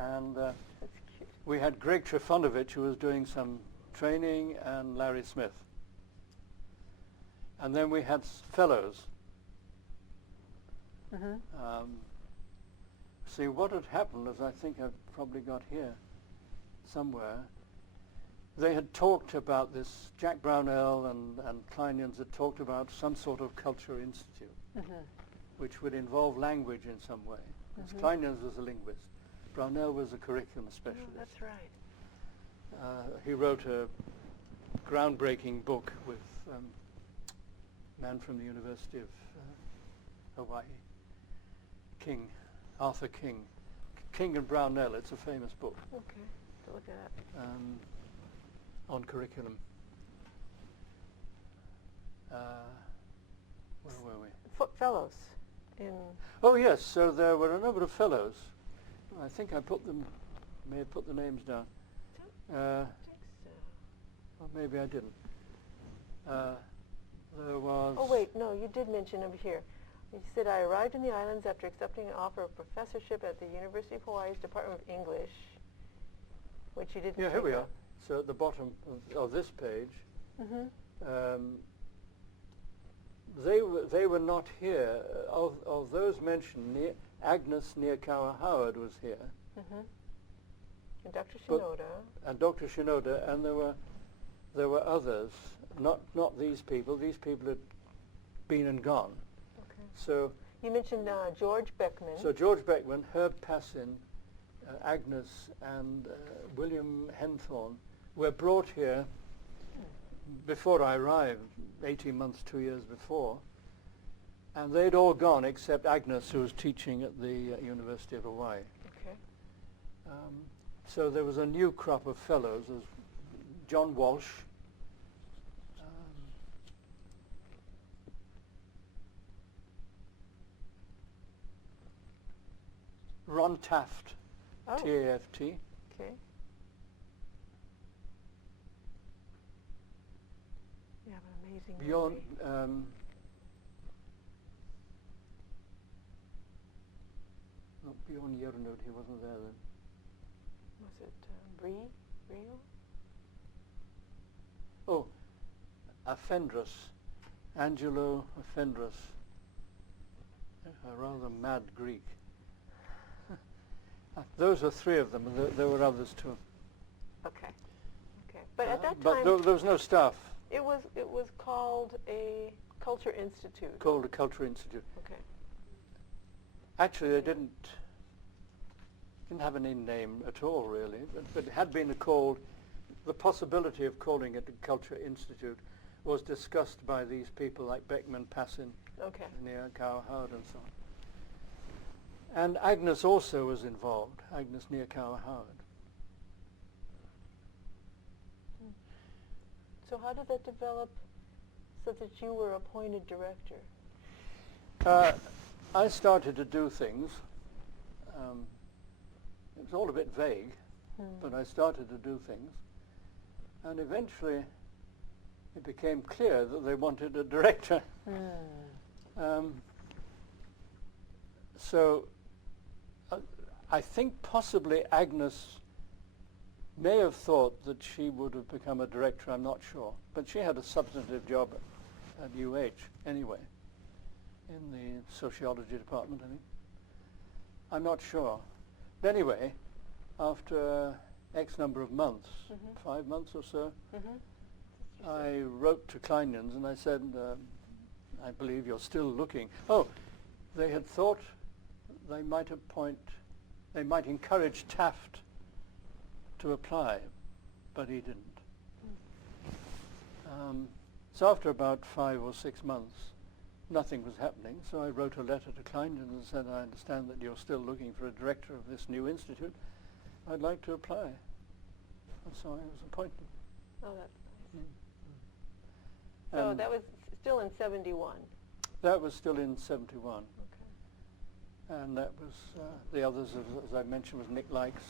And That's cute. we had Greg Trifonovich, who was doing some training, and Larry Smith. And then we had fellows. See, what had happened, as I think I've probably got here somewhere, they had talked about this, Jack Brownell and Kleinians had talked about some sort of culture institute, which would involve language in some way. Kleinians was a linguist. Brownell was a curriculum specialist. Oh, that's right. He wrote a groundbreaking book with a man from the University of Hawaii, Arthur King. King and Brownell, it's a famous book. Okay, to look at. On curriculum. Where were we? Fellows in... Oh yes, so there were a number of fellows. I think I may have put the names down. I think so. Or maybe I didn't. There was... Oh wait, no, you did mention over here. You said, I arrived in the islands after accepting an offer of professorship at the University of Hawaii's Department of English, which you didn't Yeah, here we take are. up. So at the bottom of this page, they were not here. Of those mentioned, Agnes Nirkawa Howard was here. And Dr. Shinoda. And Dr. Shinoda, and there were others, not these people. These people had been and gone. Okay. So You mentioned George Beckman. So George Beckman, Herb Passin, Agnes, and William Henthorne were brought here before I arrived, 18 months, 2 years before, and they'd all gone except Agnes, who was teaching at the University of Hawaii. Okay. So there was a new crop of fellows. There's John Walsh, Ron Taft, Oh. T-A-F-T, Okay. You have an amazing Bjorn, memory. not Bjorn Jernod, he wasn't there then. Was it Rio? Oh, Afendros, Angelo Afendros, a rather mad Greek. Those are three of them, and there were others too. Okay. Okay. But at that But time, there was no staff. it was called a Culture Institute. Called a Culture Institute. Okay. Actually, they didn't have any name at all, really. But it had been called. The possibility of calling it a Culture Institute was discussed by these people like Beckman, Passin, Okay. Nirkawa Howard, and so on. And Agnes also was involved. Agnes Nirkawa Howard. So how did that develop so that you were appointed director? I started to do things. It was all a bit vague, but I started to do things. And eventually it became clear that they wanted a director. So I think possibly Agnes may have thought that she would have become a director, I'm not sure. But she had a substantive job at UH anyway, in the sociology department, I think. I'm not sure. But anyway, after X number of months, 5 months or so, I wrote to Kleinians and I said, I believe you're still looking. Oh, they had thought they might encourage Taft to apply, but he didn't. So after about 5 or 6 months, nothing was happening, so I wrote a letter to Kleinians and said, I understand that you're still looking for a director of this new institute. I'd like to apply. And so I was appointed. Oh, that's nice. So that was still in 71. That was still in 71. Okay. And that was, the others, as I mentioned, was Nick Likes,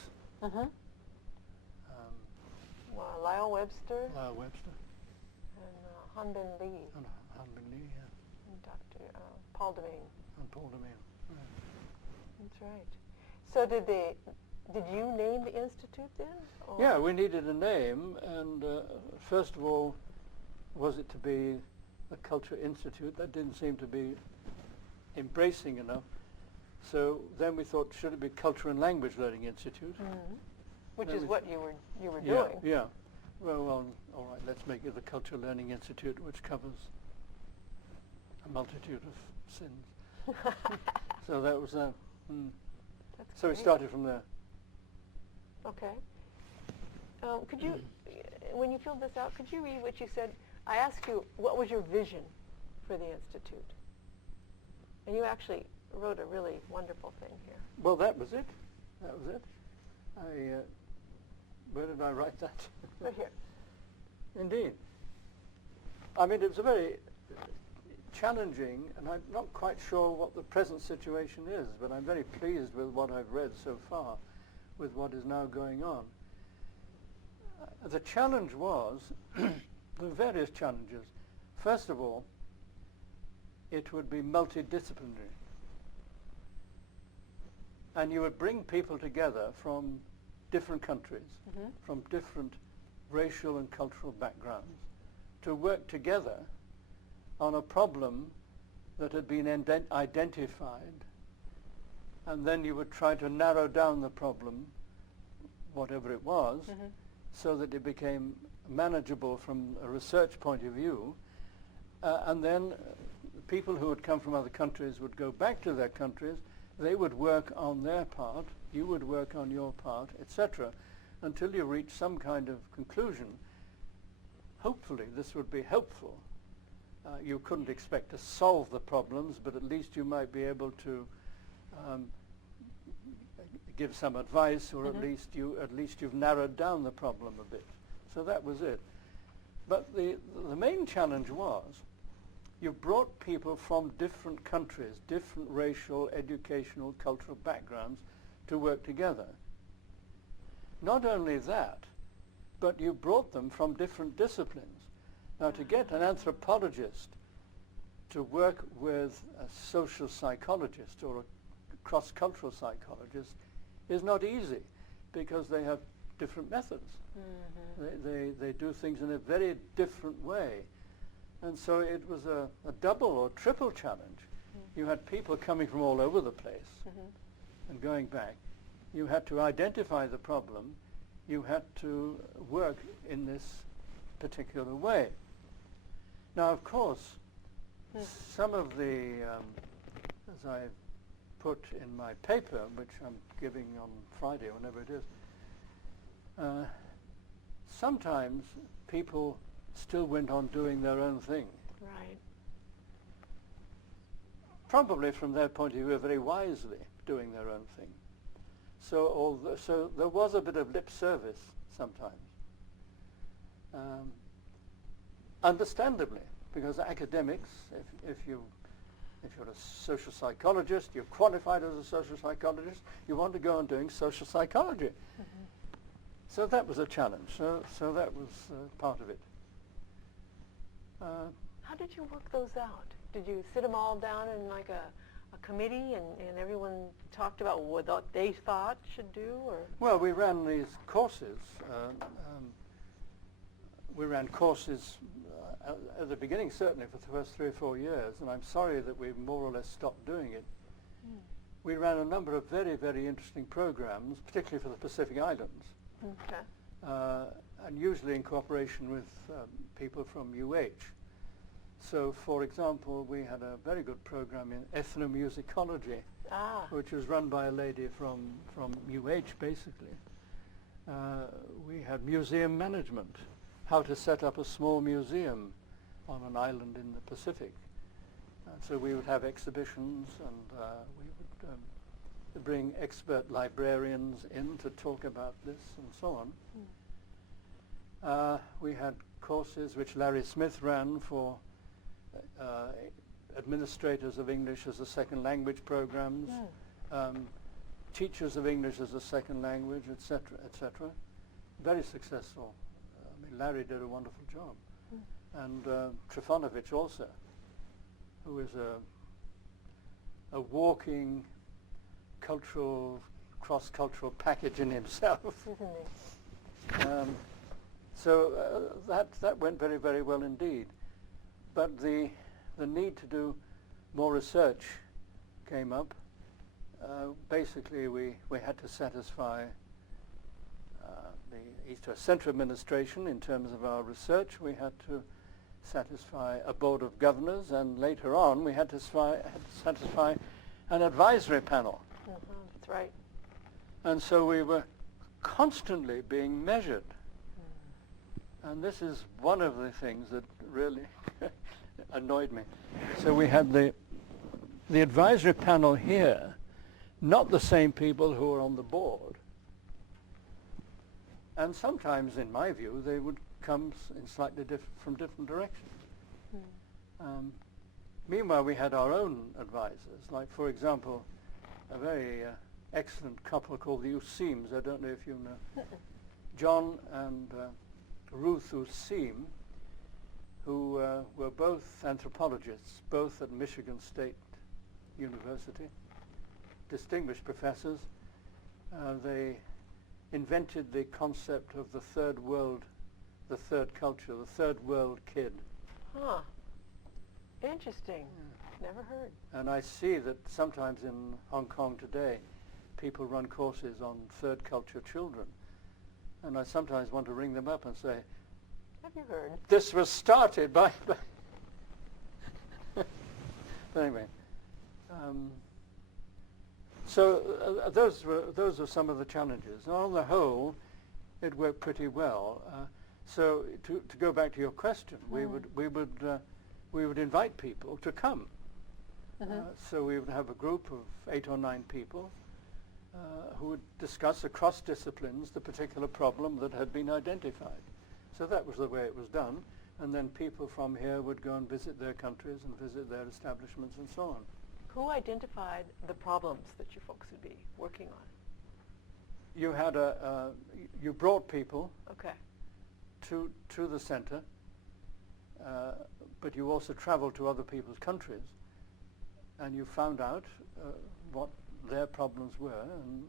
Lyle Webster Lyle Webster, and Hanbin Lee and Hanbin Lee, and Dr. Paul Domain. and Paul DeMille. That's right. So did Did you name the institute then? Or? Yeah, we needed a name, and first of all, was it to be a culture institute? That didn't seem to be embracing enough. So then we thought, should it be Culture and Language Learning Institute? Mm-hmm. Which then is what you were yeah, doing. Yeah. Well, all right, let's make it the Culture Learning Institute, which covers a multitude of sins. So that was so we started from there. Okay. Could you, when you filled this out, could you read what you said? I asked you, what was your vision for the Institute? And you actually wrote a really wonderful thing here. Well, that was it. That was it. Where did I write that? Right here. Indeed. I mean, it was a very challenging, and I'm not quite sure what the present situation is, but I'm very pleased with what I've read so far, with what is now going on. The challenge was, the various challenges. First of all, it would be multidisciplinary. And you would bring people together from different countries, from different racial and cultural backgrounds, to work together on a problem that had been identified, and then you would try to narrow down the problem, whatever it was, so that it became manageable from a research point of view, and then people who had come from other countries would go back to their countries, they would work on their part, you would work on your part, etc., until you reach some kind of conclusion. Hopefully this would be helpful. You couldn't expect to solve the problems, but at least you might be able to give some advice, or at least you've narrowed down the problem a bit. So that was it. But the main challenge was, you brought people from different countries, different racial, educational, cultural backgrounds to work together. Not only that, but you brought them from different disciplines. Now, to get an anthropologist to work with a social psychologist or a cross-cultural psychologist is not easy, because they have different methods. They do things in a very different way. And so it was a double or triple challenge. You had people coming from all over the place and going back. You had to identify the problem. You had to work in this particular way. Now, of course, some of the, as I put in my paper, which I'm giving on Friday, whenever it is, sometimes people still went on doing their own thing. Right. Probably from their point of view, very wisely doing their own thing. So there was a bit of lip service sometimes. Understandably, because academics, if you're a social psychologist, you're qualified as a social psychologist, you want to go on doing social psychology. So that was a challenge. So that was part of it. How did you work those out? Did you sit them all down in like a committee, and everyone talked about what they thought should do? Or? Well, we ran these courses. We ran courses at the beginning, certainly for the first 3 or 4 years, and I'm sorry that we more or less stopped doing it. We ran a number of very, very interesting programs, particularly for the Pacific Islands. Okay. And usually in cooperation with people from UH. So, for example, we had a very good program in ethnomusicology, which was run by a lady from UH, basically. We had museum management, how to set up a small museum on an island in the Pacific. So we would have exhibitions, and we would bring expert librarians in to talk about this and so on. We had courses which Larry Smith ran for administrators of English as a second language programs, teachers of English as a second language, etc., etc. Very successful. I mean, Larry did a wonderful job. And Trifonovich also, who is a walking cultural cross-cultural package in himself. Isn't he? So that went very, very well indeed. But the need to do more research came up. Basically, we had to satisfy the East West Centre Administration in terms of our research. We had to satisfy a board of governors, and later on we had to satisfy an advisory panel. That's right. And so we were constantly being measured. And this is one of the things that really annoyed me. So we had the advisory panel here, not the same people who were on the board. And sometimes, in my view, they would come in slightly from different directions. Meanwhile, we had our own advisors, like, for example, a very excellent couple called the Useems. I don't know if you know. John and Ruth Useem, who were both anthropologists, both at Michigan State University, distinguished professors. They invented the concept of the third world, the third culture, the third world kid. Huh. Interesting. Never heard. And I see that sometimes in Hong Kong today, people run courses on third culture children. And I sometimes want to ring them up and say, have you heard? This was started by... But anyway. So those were some of the challenges. And on the whole, it worked pretty well. So to go back to your question, we would invite people to come. So we would have a group of 8 or 9 people who would discuss across disciplines the particular problem that had been identified. So that was the way it was done. And then people from here would go and visit their countries and visit their establishments and so on. Who identified the problems that you folks would be working on? You had you brought people Okay. to the center, but you also traveled to other people's countries, and you found out what their problems were,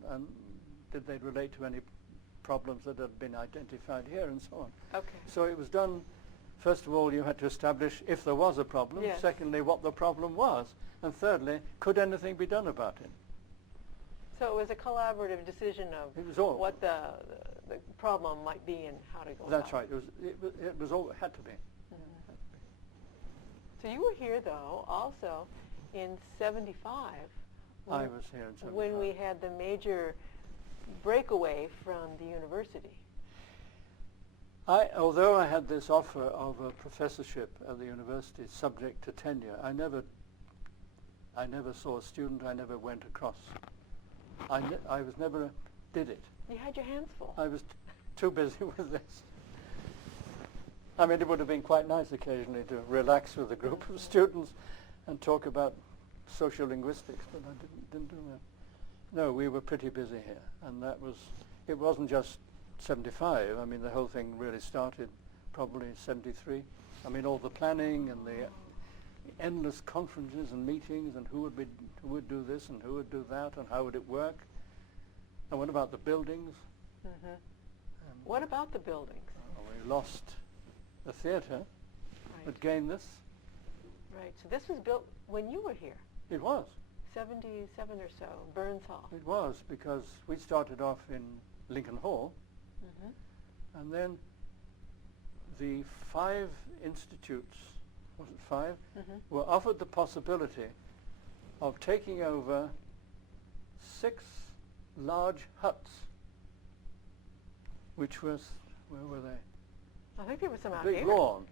and did they relate to any problems that had been identified here, and so on. Okay. So it was done, first of all, you had to establish if there was a problem, Yes. secondly, what the problem was, and thirdly, could anything be done about it? So it was a collaborative decision of It was all. what the problem might be and how to go That's about right. It was all, it had to be. So you were here, though, also in 75. I was here in 75. When we had the major breakaway from the university. Although I had this offer of a professorship at the university subject to tenure, I never saw a student, I never went across. I was never did it. You had your hands full. I was too busy with this. I mean, it would have been quite nice occasionally to relax with a group of students and talk about social linguistics, but I didn't do that. No, we were pretty busy here, and it wasn't just 75. I mean, the whole thing really started probably 73. I mean, all the planning and the endless conferences and meetings, and who would do this and who would do that, and how would it work, and what about the buildings? What about the buildings? We lost the theatre Right. that gained this. Right. So this was built when you were here, It was. 77 or so, Burns Hall. It was, because we started off in Lincoln Hall, and then the 5 institutes, was it 5, were offered the possibility of taking over 6 large huts, which was, where were they? I think there was some out Big here. lawn.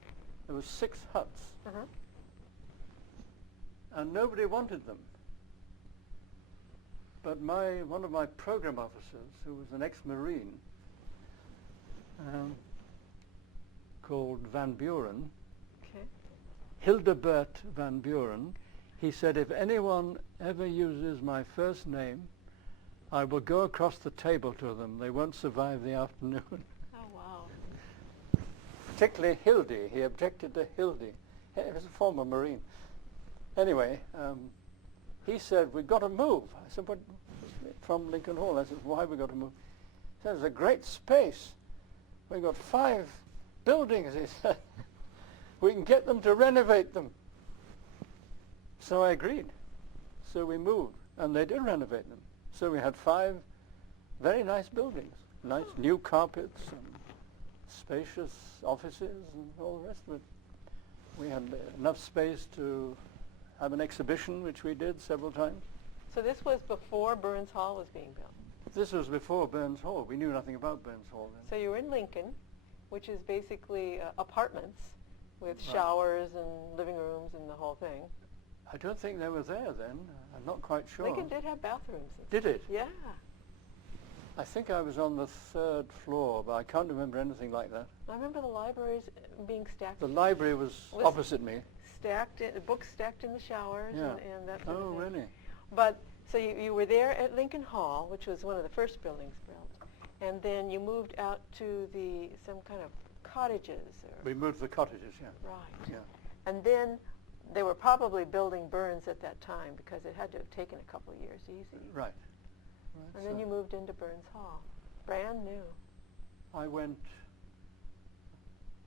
There were 6 huts, Uh-huh. and nobody wanted them. But one of my program officers, who was an ex-Marine, called Van Buren, Okay. Hildebert Van Buren, he said, if anyone ever uses my first name, I will go across the table to them. They won't survive the afternoon. Oh, wow. Particularly Hildy. He objected to Hildy. He was a former Marine. Anyway, he said, we've got to move. I said, but from Lincoln Hall. I said, why have we got to move? He said, it's a great space. We've got 5 buildings, he said. We can get them to renovate them. So I agreed. So we moved, and they did renovate them. So we had 5 very nice buildings, nice new carpets and spacious offices and all the rest of it. We had enough space to have an exhibition, which we did several times. So this was before Burns Hall was being built. This was before Burns Hall. We knew nothing about Burns Hall then. So you were in Lincoln, which is basically apartments with Right. showers and living rooms and the whole thing. I don't think they were there then. I'm not quite sure. Lincoln did have bathrooms. And Did it? Yeah. I think I was on the 3rd floor, but I can't remember anything like that. I remember the libraries being stacked. The library was opposite me. Stacked, books stacked in the showers Yeah. and that sort Oh, of thing. really? But, so you were there at Lincoln Hall, which was one of the first buildings built, and then you moved out to some kind of cottages. We moved to the cottages, yeah. Right. Yeah. And then they were probably building Burns at that time because it had to have taken a couple of years easy. Right. And then you moved into Burns Hall, brand new.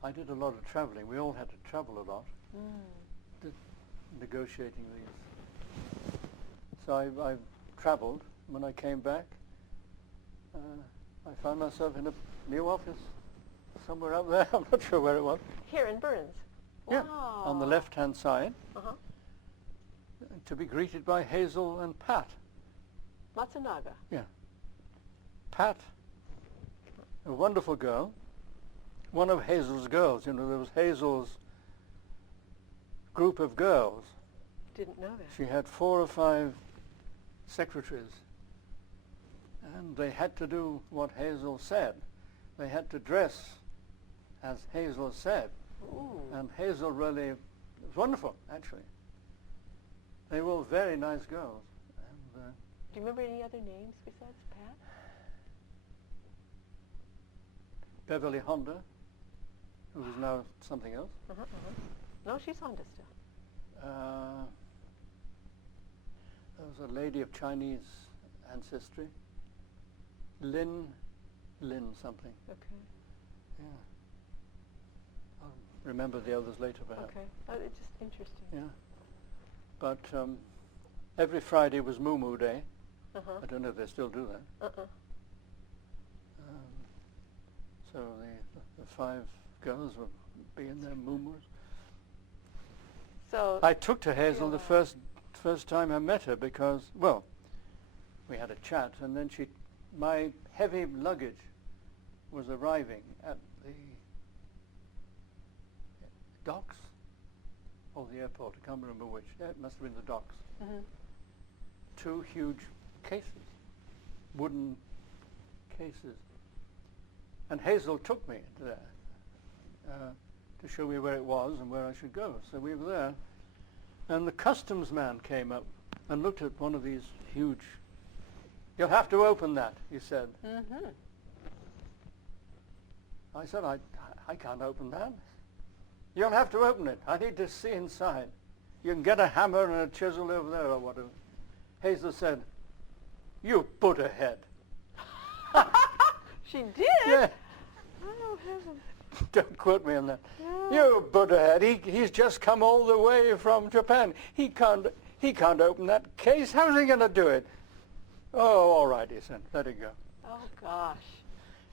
I did a lot of traveling. We all had to travel a lot, negotiating these. So I traveled. When I came back, I found myself in a new office somewhere up there. I'm not sure where it was. Here in Burns? Yeah, Wow. on the left-hand side, Uh-huh. to be greeted by Hazel and Pat. Matsunaga. Yeah. Pat, a wonderful girl, one of Hazel's girls. You know, there was Hazel's group of girls. Didn't know that. She had 4 or 5 secretaries, and they had to do what Hazel said. They had to dress as Hazel said. Ooh. And Hazel really, it was wonderful, actually. They were all very nice girls. And, Do you remember any other names besides Pat? Beverly Honda, who is now something else. Uh-huh, uh-huh. No, she's Honda still. There was a lady of Chinese ancestry. Lin something. Okay. Yeah. I'll remember the others later, perhaps. Okay. It's just interesting. Yeah. But every Friday was Moo Moo Day. Uh-huh. I don't know if they still do that. Uh-uh. So the 5 girls would be in their moo moos. So I took to Hazel Yeah. the first time I met her because, well, we had a chat, and then my heavy luggage was arriving at the docks or the airport. I can't remember which. Yeah, it must have been the docks. Mhm. 2 huge cases, wooden cases. And Hazel took me there to show me where it was and where I should go. So we were there, and the customs man came up and looked at one of these huge. You'll have to open that, he said. Mm-hmm. I said, I can't open that. You'll have to open it. I need to see inside. You can get a hammer and a chisel over there or whatever. Hazel said, you put a head. She did? Yeah. Oh, heaven. Don't quote me on that. Yeah. You butterhead. He's just come all the way from Japan. He can't open that case. How's he going to do it? Oh, all right, he said. Let it go. Oh, gosh.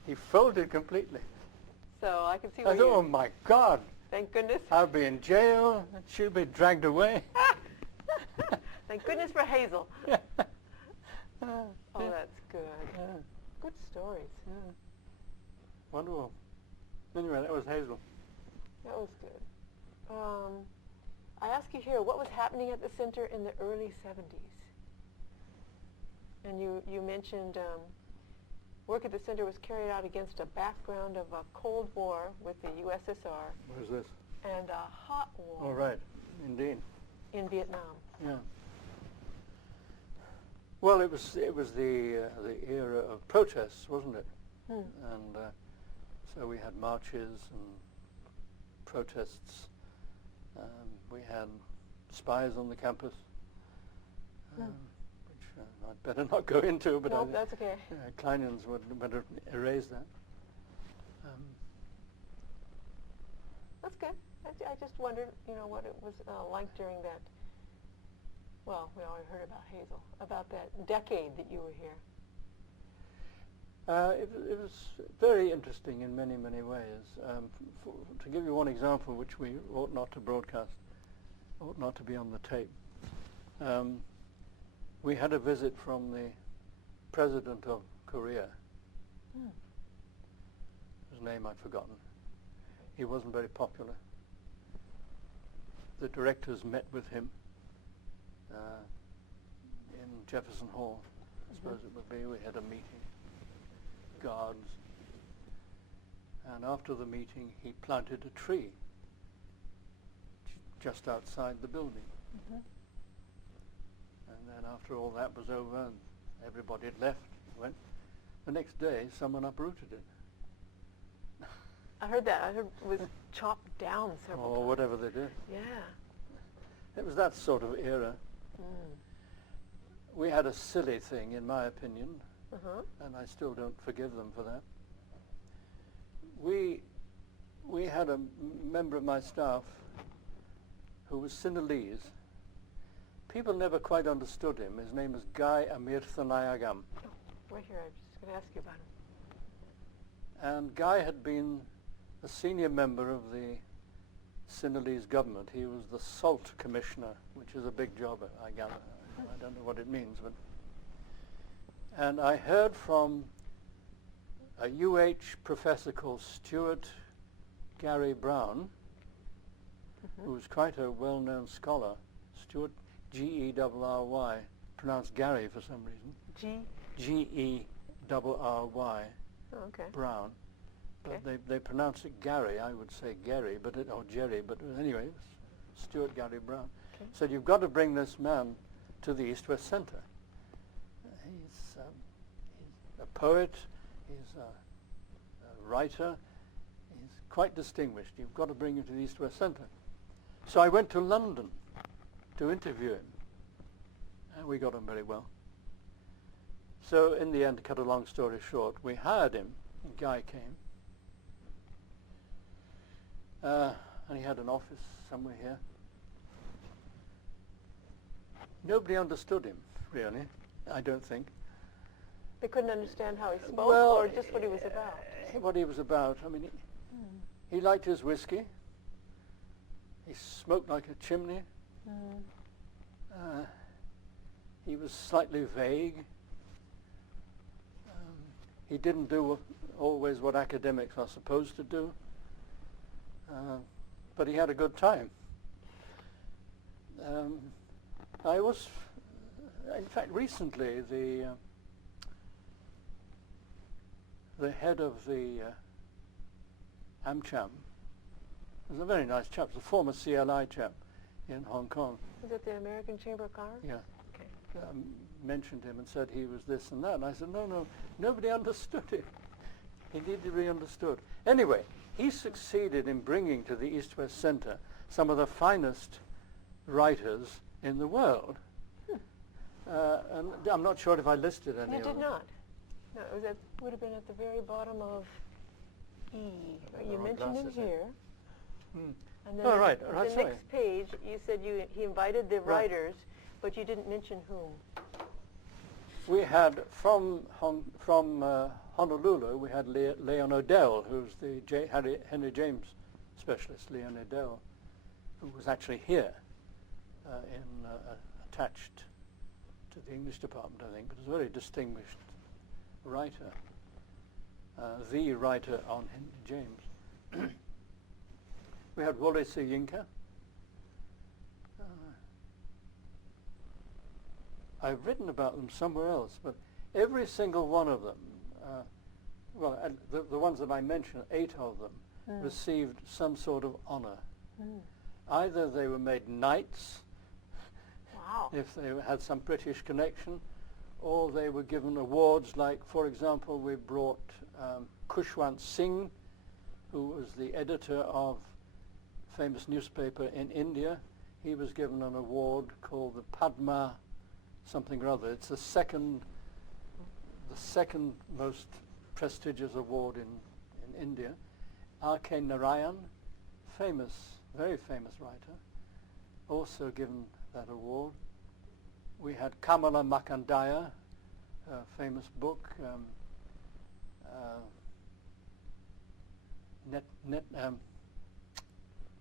He folded completely. So I can see I where thought, oh my God, Thank goodness. I'll be in jail and she'll be dragged away. Thank goodness for Hazel. Yeah. Oh, that's good. Yeah. Good stories. Yeah. Wonderful. Anyway, that was Hazel. That was good. I ask you here, what was happening at the center in the early 70s? And you mentioned work at the center was carried out against a background of a Cold War with the USSR What is this? and a hot war All right. Indeed. in Vietnam. Yeah. Well, it was the era of protests, wasn't it? Hmm. And so we had marches and protests. We had spies on the campus, which I'd better not go into, but no, that's okay. Kleinens would erase that. That's good. I just wondered, what it was like during that. Well, we already heard about Hazel, about that decade that you were here. It was very interesting in many, many ways. To give you one example, which we ought not to broadcast, ought not to be on the tape, we had a visit from the President of Korea. His name I've forgotten. He wasn't very popular. The directors met with him in Jefferson Hall, I suppose it would be. We had a meeting, guards, and after the meeting he planted a tree just outside the building. And then after all that was over and everybody had left, went, the next day someone uprooted it. I heard that. I heard it was chopped down several times. Or whatever they did. Yeah. It was that sort of era. We had a silly thing, in my opinion, and I still don't forgive them for that. We had a member of my staff who was Sinhalese. People never quite understood him. His name was Guy Amirthanayagam. Oh, right here. I was just going to ask you about him. And Guy had been a senior member of the Sinhalese government. He was the Salt Commissioner, which is a big job, I gather. I don't know what it means, but. And I heard from a UH professor called Stuart Gary Brown, who was quite a well-known scholar. Stuart, G-E-R-R-Y, pronounced Gary for some reason. G-E-R-R-Y. Oh, okay. Brown. Okay. But they pronounce it Gary. I would say Gary, or Jerry. But anyway, it was Stuart Gary Brown. Okay. Said, you've got to bring this man to the East-West Center. He's a poet. He's a writer. He's quite distinguished. You've got to bring him to the East-West Center. So I went to London to interview him. And we got on very well. So in the end, to cut a long story short, we hired him. A guy came. And he had an office somewhere here. Nobody understood him, really, I don't think. They couldn't understand how he spoke, Well, or just what he was about? What he was about. I mean, he liked his whiskey. He smoked like a chimney. He was slightly vague. He didn't do always what academics are supposed to do. But he had a good time. I was, in fact, recently the head of the AmCham was a very nice chap, the former CLI chap in Hong Kong. Was it the American Chamber of Commerce? Yeah. Okay. Mentioned him and said he was this and that. And I said, no, nobody understood him. He needed to be understood. Anyway, he succeeded in bringing to the East-West Center some of the finest writers in the world. And I'm not sure if I listed any You of did them. not. No, it would have been at the very bottom of E. You wrong mentioned him glasses, eh? here. And then Oh, right, the sorry. next page, you said he invited the writers, but you didn't mention whom. We had from Honolulu, we had Leon Odell, who's the Henry James specialist, Leon Odell, who was actually here attached to the English department, I think, but was a very distinguished writer, the writer on Henry James. We had Wole Soyinka. I've written about them somewhere else, but every single one of them, the ones that I mentioned, 8 of them, received some sort of honor. Either they were made knights, if they had some British connection, or they were given awards like, for example, we brought Khushwant Singh, who was the editor of a famous newspaper in India. He was given an award called the Padma something or other. It's the second most prestigious award in India. R.K. Narayan, very famous writer, also given that award. We had Kamala Makandaya, a famous book,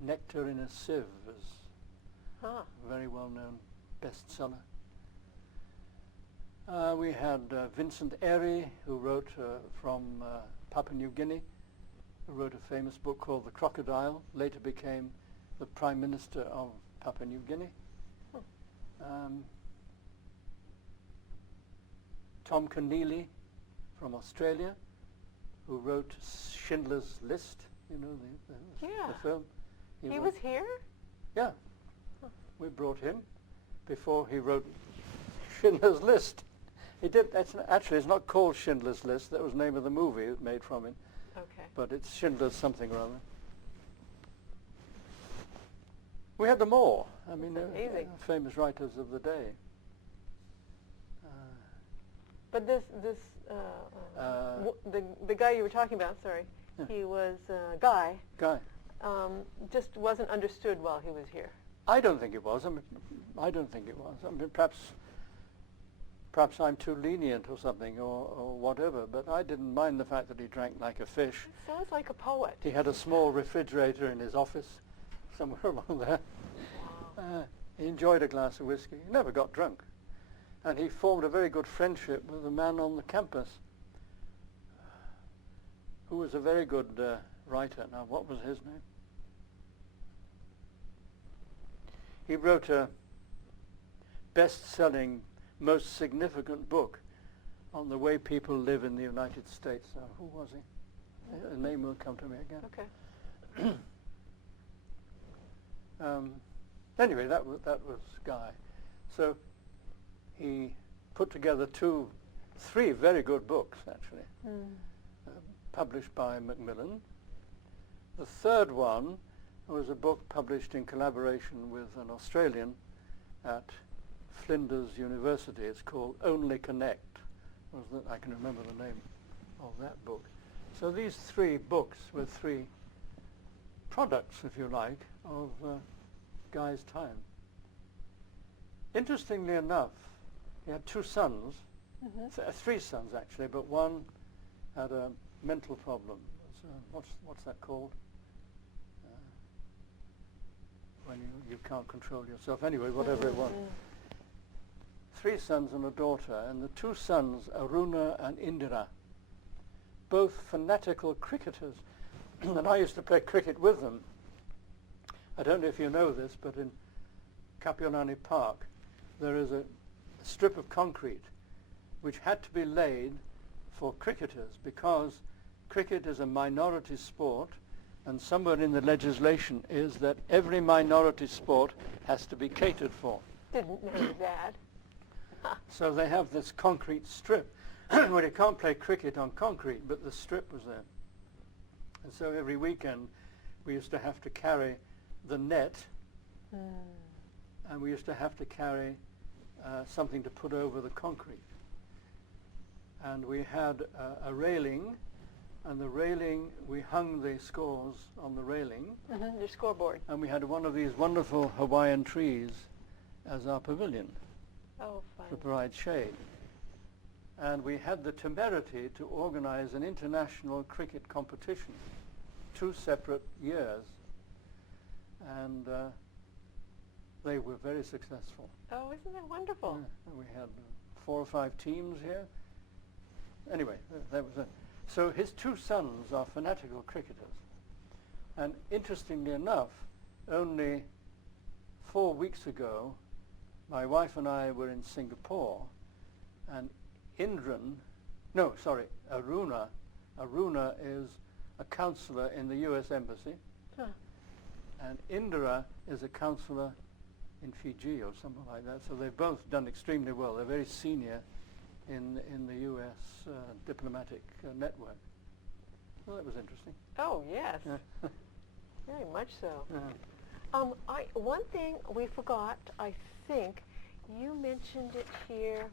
Nectar in a Sieve, is a very well-known bestseller. We had Vincent Airy, who wrote from Papua New Guinea, who wrote a famous book called The Crocodile, later became the Prime Minister of Papua New Guinea. Tom Keneally from Australia, who wrote Schindler's List, you know, the film. He was here? Yeah. We brought him before he wrote Schindler's List. He did. Actually, it's not called Schindler's List. That was the name of the movie made from it. Okay. But it's Schindler's something or other. We had them all. I mean, famous writers of the day. But the guy you were talking about, sorry, he was Guy. Just wasn't understood while he was here. I don't think it was. I don't think it was. I mean, perhaps I'm too lenient or something, or whatever. But I didn't mind the fact that he drank like a fish. Sounds like a poet. He had a small refrigerator in his office, somewhere along there. Wow. He enjoyed a glass of whiskey. He never got drunk. And he formed a very good friendship with a man on the campus who was a very good writer. Now, what was his name? He wrote a best-selling, most significant book on the way people live in the United States. Who was he? The name will come to me again. Okay. Anyway, that was Guy. So he put together three very good books, actually, published by Macmillan. The third one was a book published in collaboration with an Australian at Flinders University. It's called Only Connect. I can remember the name of that book. So these three books were three products, if you like, of Guy's time. Interestingly enough, he had two sons, three sons actually, but one had a mental problem. What's that called? When you can't control yourself. Anyway, whatever it was. Three sons and a daughter, and the two sons, Aruna and Indira, both fanatical cricketers. And I used to play cricket with them. I don't know if you know this, but in Kapiolani Park, there is a strip of concrete which had to be laid for cricketers because cricket is a minority sport, and somewhere in the legislation is that every minority sport has to be catered for. Didn't know that. So they have this concrete strip. Well, you can't play cricket on concrete, but the strip was there. And so every weekend we used to have to carry the net, and we used to have to carry something to put over the concrete. And we had a railing, and the railing, we hung the scores on the railing. Your scoreboard. And we had one of these wonderful Hawaiian trees as our pavilion to provide shade. And we had the temerity to organize an international cricket competition, 2 separate years. And they were very successful. Oh, isn't that wonderful? And we had 4 or 5 teams here. Anyway, that was so his 2 sons are fanatical cricketers. And interestingly enough, only 4 weeks ago, my wife and I were in Singapore, and Aruna is a counselor in the US Embassy, and Indira is a counselor in Fiji or something like that. So they've both done extremely well. They're very senior in the US diplomatic network. Well, that was interesting. Oh, yes. Very much so. One thing we forgot, I think, You mentioned it here